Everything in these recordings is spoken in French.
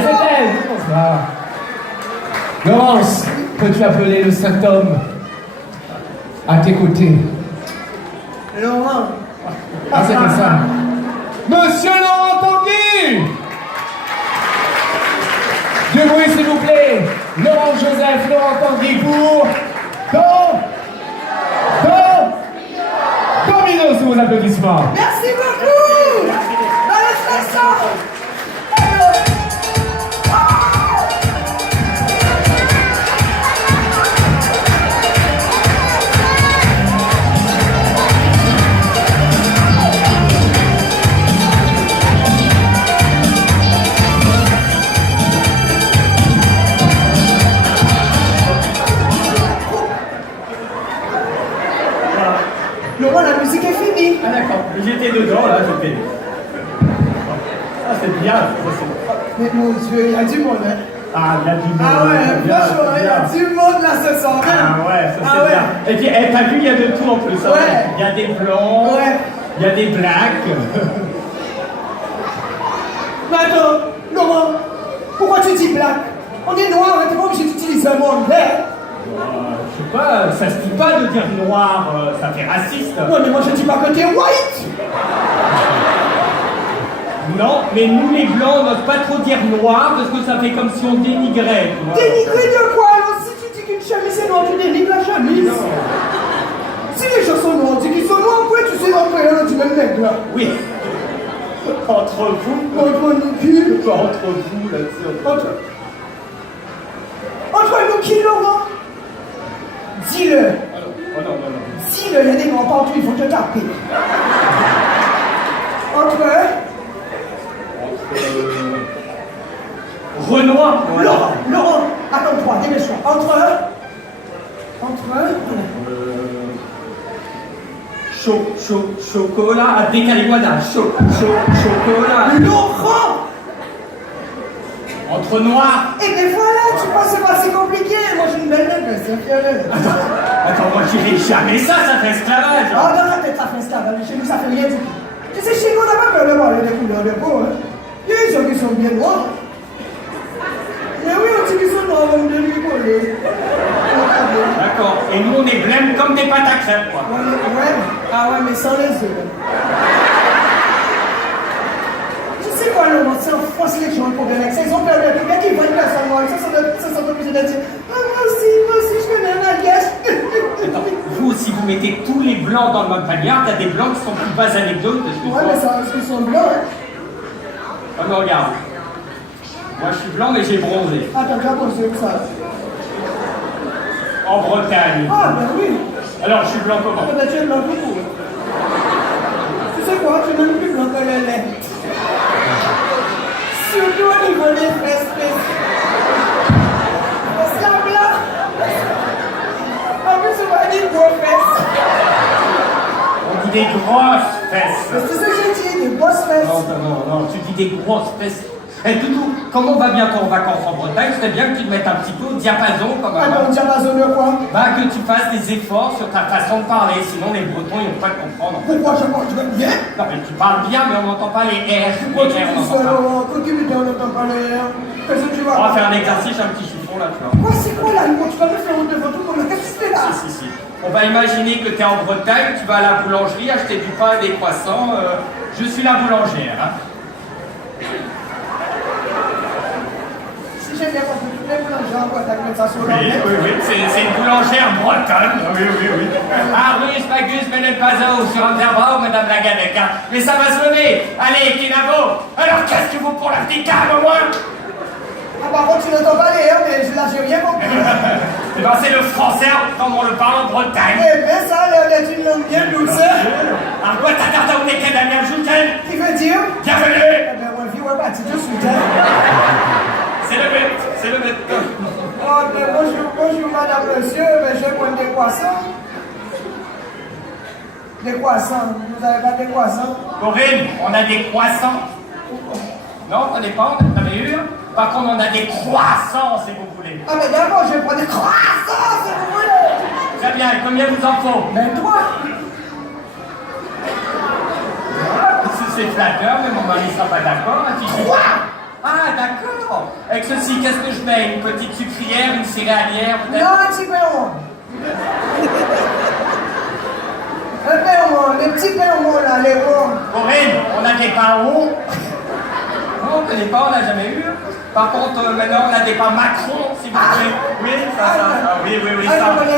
C'est elle. Bonsoir. Laurence, peux-tu appeler le saint homme à tes côtés? Laurent. Ah, c'est comme ça. Monsieur Laurent Tanguy! Du bruit, s'il vous plaît. Laurent Joseph, Laurent Tanguy pour... Domino sous vos applaudissements. Merci beaucoup. Félicitations. Laurent, la musique est finie. Ah d'accord, j'étais dedans là, j'étais... Ah c'est bien, ça, Mais mon Dieu, il y a du monde, hein. Ah, il y a du monde. Ah ouais, bien, franchement, il y a du monde là ce soir. Ah ouais, ça c'est Ah ouais. bien. Et puis, t'as vu, il y a de tout en plus. Hein. Ouais. Il y a des blancs, Ouais. il y a des blacks. Mais attends, Laurent, pourquoi tu dis black? On est noir, on n'est pas obligé d'utiliser un mot anglais. Je sais pas, ça se dit pas de dire noir, ça fait raciste. Ouais, mais moi je dis pas que t'es white. Non, mais nous les blancs, on n'ose pas trop dire noir parce que ça fait comme si on dénigrait. Tu vois. Dénigrer de quoi? Alors si tu dis qu'une chemise est noire, tu dénigres la chemise. Non. Si les gens sont noirs, tu dis qu'ils sont noirs, après tu sais entre eux, on dit même nègre là. Oui. Entre vous. Entre nous qui? Entre vous, là-dessus. Entre nous qui, Laurent? Dis-le. Oh non, non, non. Dis-le, il y a des grands partout, ils vont te taper. Entre eux? Renoir. Laurent, attends-toi, dépêche-toi. Entre eux? Chocolat, ah, décalez-moi d'un chocolat. Laurent! Entre noirs. Et bien voilà, tu penses que c'est pas si compliqué. Moi j'ai une belle nègre, c'est un violet. Attends, moi je dirais jamais ça fait esclavage. Ah, dans ta tête, ça fait esclavage, mais chez nous, ça fait rien du tout. Tu sais, chez nous, on n'a pas peur de voir les couleurs de peau, hein. Il y a des gens qui sont bien noirs. Mais oui, on dit qu'ils sont noirs, comme de l'huile. D'accord. Et nous, on est blêmes comme des pâtes à crêpes, quoi. Ouais, ah ouais, mais sans les œufs. Tu sais quoi, Laurent, c'est en France, les gens ont un problème avec ça. Ils ont peur de tout. Dès qu'ils voient une personne noire, ça sont obligés de dire ah, moi aussi, je connais un algage. Attends, vous aussi, vous mettez tous les blancs dans le même panier. T'as des blancs qui sont plus bas anecdotes. Ouais, mais ça, parce qu'ils sont blancs, hein. Ah, mais regarde. Moi, je suis blanc, mais j'ai bronzé. Attends, j'ai posé où ça? En Bretagne. Ah, ben oui. Alors, je suis blanc comment? Ah, ben tu es blanc tout court. Tu sais quoi, tu es même plus blanc que le lait. Surtout au niveau des fesses. Parce qu'en blanc, en plus, on va dire gros fesses. On dit des grosses fesses. Mais c'est ce que j'ai dit, des grosses fesses. Non, tu dis des grosses fesses. Eh, Doudou, comme on va bientôt en vacances en Bretagne, c'est bien que tu te mettes un petit peu au diapason quand même. Attends, diapason de quoi? Bah, que tu fasses des efforts sur ta façon de parler, sinon les Bretons ils vont pas te comprendre. Pourquoi je parle bien? Non, mais tu parles bien, mais on n'entend pas les R. Pourquoi tu Les R, on dis n'entend ça, pas. Laurent? Quand tu me dis on n'entend pas le R, qu'est-ce que tu vas On va faire un exercice, un petit chiffon là, tu vois. Quoi, c'est quoi là? Tu vas me faire honte devant tout le monde. Qu'est-ce que tu fais là? Si. On va imaginer que tu es en Bretagne, tu vas à la boulangerie acheter du pain et des croissants. Je suis la boulangère. Hein. Si j'ai bien compris, tous les boulangers en Bretagne mettent ça sur leur tête. Oui, c'est une boulangère bretonne. Oui. Ah oui, Spagus, Menel Pazo, sur un verbao, Madame la Gadeka. Mais ça va se lever. Allez, Kinavo. Alors qu'est-ce que vous pour la petite calme, moi? Ah, par contre, tu n'entends pas les R, mais là, j'ai rien compris. Eh ben, c'est le français comme on le parle en Bretagne. Eh bien, ça a l'air d'être une langue bien douce. Alors quoi, t'as tardé au nez Damien Jouten? Qui veut dire? Bienvenue. Eh bien, on vit, on va partir tout de suite. C'est le but. Oh, ben, bonjour, madame, monsieur. Ben, je prends des croissants. Des croissants. Vous n'avez pas des croissants? Corinne, on a des croissants. Non, on n'est pas, on en a eu. Par contre, on a des croissants, si vous voulez. Ah, mais d'abord, je prends des croissants, si vous voulez. Très bien, combien vous en faut? Ben, toi. C'est flatteur, mais mon mari ne sera pas d'accord. Hein, Quoi? Ah, d'accord. Avec ceci, qu'est-ce que je mets? Une petite sucrière, une céréalière, peut-être? Non, un petit pain au monde. Un pain au monde, les petits pains au monde là, les ronds. Corinne, on a des pains hauts. Non, on ne connaît pas, on n'a jamais eu. Par contre, maintenant, on a des pains Macron, si vous voulez. Oui, oui, ça.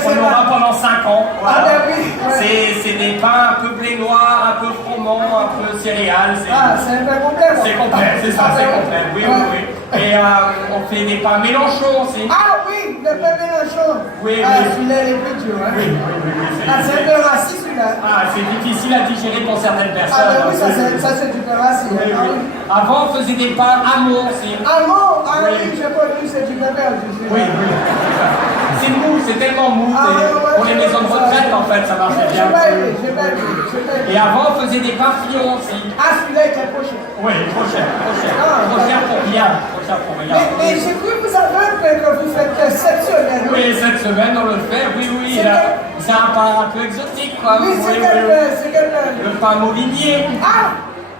On aura pendant 5 ans. Voilà. Ah, ben oui. Ouais. C'est des pains un peu blé noir, un peu froment, un peu céréales. Ah, c'est un pain complet. C'est complet, c'est ça, c'est complet. Oui, oui, oui. Et on fait des pains Mélenchon aussi. Ah oui, le pain Mélenchon. Oui, ah, oui. celui-là, il est plus dur. Hein. Oui, oui. Ah, c'est un peu raciste, celui-là. Ah, c'est difficile à digérer pour certaines personnes. Ah, ben oui, ça c'est du pain raciste. Oui, Ah, oui. Avant, on faisait des pains amour aussi. Allemand, ah Oui. oui, j'ai pas vu, c'est du pain perdu. Oui. C'est mou, c'est tellement mou. Ah, ouais, pour les maisons de retraite, en fait, ça marchait bien. J'ai pas vu. Et avant, on faisait des pains Fillon aussi. Ah, celui-là était trop cher. Oui, trop cher. Ah, Trop cher pour rien. Trop cher pour rien. Mais j'ai cru que vous avez un pain que vous faites cette semaine. Oui, cette semaine, on le fait. Oui. C'est un pain un peu exotique, quoi. Oui, c'est quel pain? C'est quel pain? Le pain Molinier.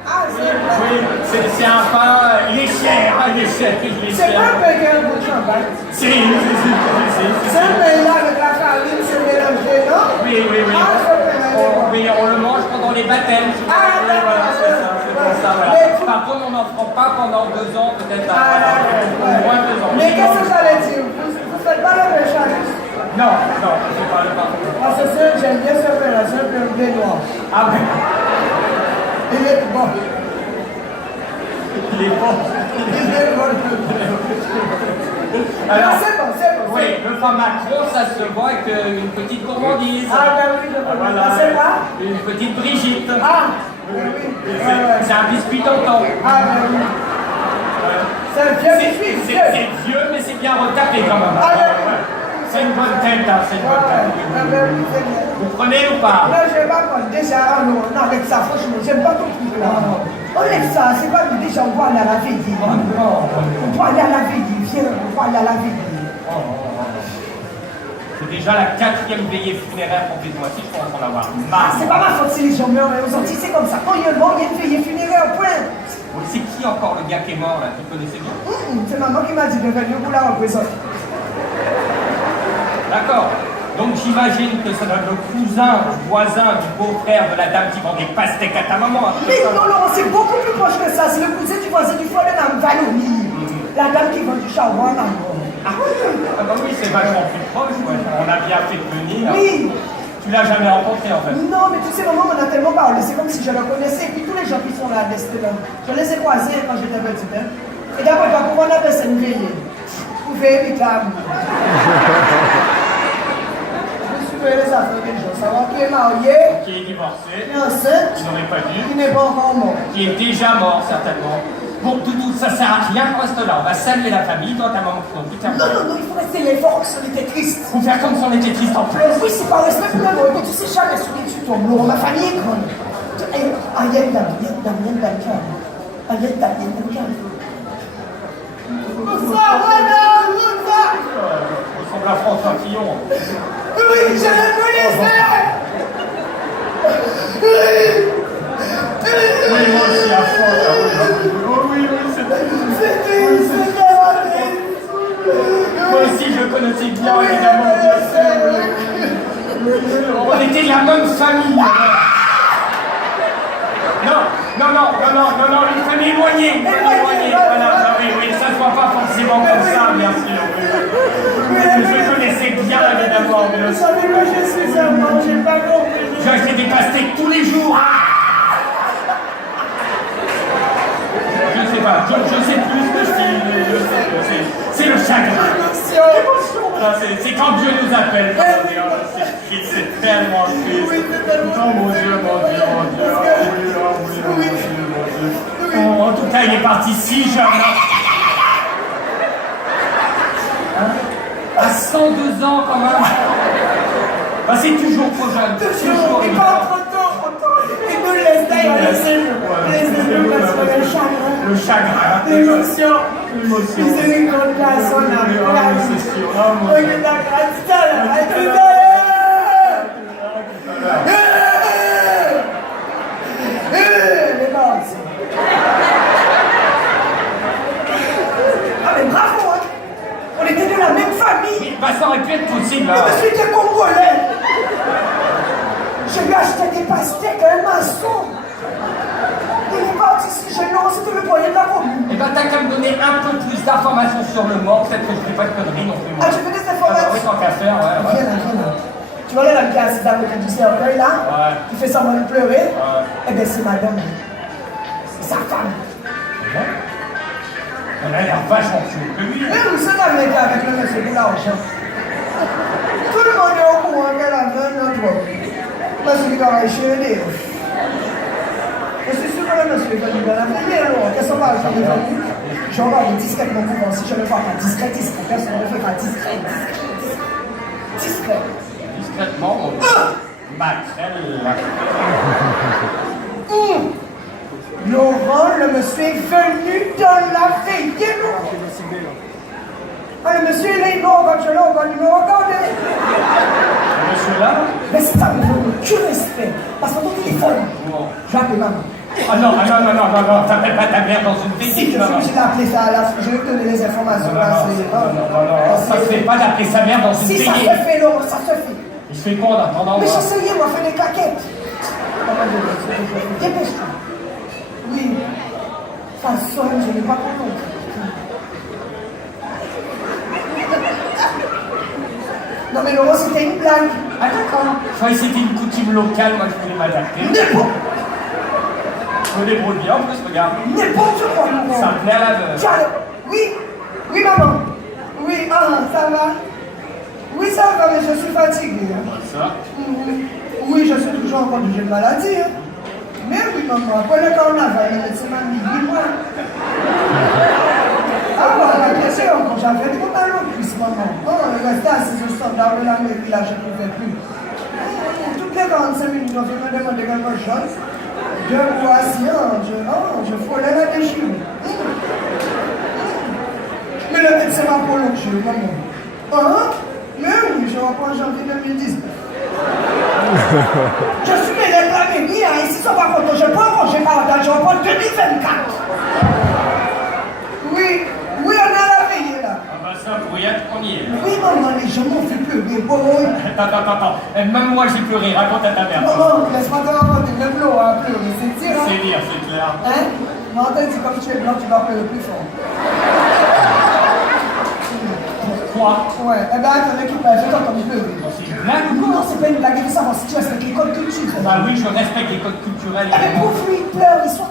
Oui, c'est un pain, il est cher, C'est pas un pain qui a un bout de champagne. Si. C'est un pain là avec la farine, c'est mélangé, non? Oui. Ah, ce pain-là, Oui, on le mange pendant les baptêmes. Voilà, c'est ça, c'est pour ça, voilà. Par contre, on n'en prend pas pendant 2 ans, peut-être au moins 2 ans. Mais qu'est-ce que j'allais dire? Vous faites pas le pain chariste? Non, c'est pas le pain. Parce que j'aime bien ce pain-là, c'est un pain blé noir. Ah oui. Il est bon. Il est bon. Il est bon. Alors, c'est bon. oui, le pain Macron, ça se voit avec une petite gourmandise. Ah, ben oui, je peux. Voilà, Ah, c'est quoi? une petite Brigitte. Ah, oui. C'est un biscuit tonton. Ah, ben oui. C'est un vieux biscuit. C'est vieux, mais c'est bien retapé quand même. Ah, ben oui. C'est une bonne tête, hein, c'est une bonne tête. Ah, ben oui, c'est bien. Vous prenez ou pas? Non, je vais pas prendre. Déjà, non, avec ça, franchement, j'aime pas ton truc là. On laisse ça, c'est pas que déjà on va aller à la veille. Oh non. On peut aller à la veille, viens, on peut aller à la veille. C'est déjà la 4e veillée funéraire pour ce mois-ci, je pense qu'on en avoir Ah, marre. c'est pas ma faute si les gens meurent, mais aujourd'hui c'est comme ça. Quand il y a le mort, il y a une veillée funéraire, point. Oui, c'est qui encore le gars qui est mort là? Tu connaissais bien? C'est maman qui m'a dit de venir vous la représenter. D'accord. Donc j'imagine que ça doit être le cousin, le voisin du beau-frère de la dame qui vend des pastèques à ta maman. Mais non, Laurent, c'est beaucoup plus proche que ça. C'est le cousin du voisin du foie de Mme Valonie. La dame qui vend du shawarma. Ah oui, c'est vachement plus proche, ouais. On a bien fait de venir. Oui. Tu l'as jamais rencontré en fait? Non, mais tu sais, maman m'en a tellement parlé. C'est comme si je le connaissais. Et puis tous les gens qui sont là, je les ai croisés quand j'étais petite. Hein. Et d'après, comment on appelle ça une veillée? Véritable. Les affaires des gens, savoir qui est marié, Qui est divorcé, qui est enceinte, qui n'en est pas dit, qui n'est pas encore mort. qui est déjà mort certainement. Bon, tout ça sert à rien qu'on reste là. On va saluer la famille, toi ta maman qui putain. Non, il faut rester l'effort que ça était triste. Faut faire comme si on était triste en plus. Oui, c'est pas respect pour le mais tu sais jamais sur qui tu tombes. Laurent, ma famille est grande. On ressemble à François Fillon. Oui, je le connaissais. Oui, moi aussi à fond, là. Oh oui, c'était. Moi aussi, je le connaissais bien, évidemment. On était de la même famille. Non, une famille éloignée. Voilà, oui, ça se voit pas forcément comme ça, bien sûr. Je connaissais bien, évidemment. Vous savez, moi je suis un mort, j'ai pas compris. J'ai acheté des pastèques tous les jours. Je ne sais pas, je sais plus ce que je dis. C'est le chagrin. L'émotion. Voilà, c'est quand Dieu nous appelle. C'est tellement triste. Oh mon Dieu. Oh, en tout cas, il est parti si jeune. À 102 ans quand même. Bah, c'est toujours trop jeune. Toujours, et pas trop tôt. Et nous laisse d'ailleurs le chagrin. L'émotion. Miséricorde à son âme. C'est sûr. Regarde la gratitude. Les morts. Ah mais bravo. bah, ça aurait pu être possible. Le monsieur était congolais. Je lui ai acheté des pastèques à un maçon. Il est parti si gênant, c'était le poignet de la commune. Eh ben, t'as qu'à me donner un peu plus d'informations sur le mort, peut-être que je fais pas de conneries non plus. Ah, tu fais des Ah, informations? oui, tant qu'à faire, ouais. Viens là, viens là. Tu vois là, la qui est assise à côté du cercueil là, Ouais. qui fait semblant de pleurer. Ouais. Eh bien, c'est madame. C'est sa femme. Elle a l'air vachement plus que lui. Mais où c'est la mec avec le monsieur de l'argent? Tout le monde est au courant qu'elle a fait notre homme. Monsieur qui va chérir. Je suis sûr que le monsieur est venu dans la famille alors. Qu'est-ce qu'on va faire de famille? Je regarde discrètement courant. Si je ne fais pas discret, personne ne fait pas discret. Discrètement, on maquerelle. Laurent, le monsieur est venu dans la veillée, non? Ah, le monsieur, il est mort quand je l'ai, on va lui regarder. Monsieur là? Mais c'est ça, mais aucun respect. Parce que ton téléphone, Bon. je vais appeler maman. Ah non, t'appelles pas ta mère dans une Si, veillée, je maman. l'ai appelé ça à la je vais te donner les informations. Non, ça se fait pas d'appeler sa mère dans une Si, ça se veillée. fait, Laurent, ça se fait. Il se fait quoi en attendant? Mais moi j'essayais, moi, faire des claquettes. Dépêche-toi. Oui. De toute façon, je n'ai pas compris. Non, mais Laurent, c'était une blague. Ah d'accord. Je croyais que c'était une coutume locale, moi je voulais m'adapter. N'importe Je me débrouille bien en plus, regarde. quoi, Laurent. Ça me plaît à la veuve. Tiens, oui, maman. Oui, ça va. Oui, ça va, mais je suis fatiguée. Hein. Ça. Oui, je suis toujours en condition de maladie. Hein. Mais oui, maman, après le carnaval, le médecin m'a mis 10 mois. Ah, voilà, bien sûr, quand j'avais des pantalons de cuisse, maman. Oh, le reste assis au standard de la mairie, là, je ne pouvais plus. Toutes les 45 minutes, on vient me demander quelque chose. Je vois si, je frôlais la déchirure. Mais le médecin m'a prolongé, maman. Mais oui, je reprends en janvier 2019. Je suis élève de la mairie, hein, ici, par contre, je prends congé parental, je reprends 2024. Oui, on a la veillée là. Ah bah ça, pour y être, on y est. Oui, maman, les gens m'ont fait pleurer. Bon, Attends. Même moi j'ai pleuré, raconte à ta mère. maman, laisse-moi te raconter, le pleurer à pleurer, c'est tir. C'est dire, c'est clair. Hein? Mais on t'a dit, comme tu es blanc, tu vas pleurer plus fort. Pourquoi? Ouais, eh ben, attends, l'équipe, je t'entends pleurer. C'est une blague ou quoi? Non, c'est pas une blague, il faut savoir si tu respectes l'école culture. Bah oui, je respecte les codes culturels. Eh ben, pour lui, il pleure, il soit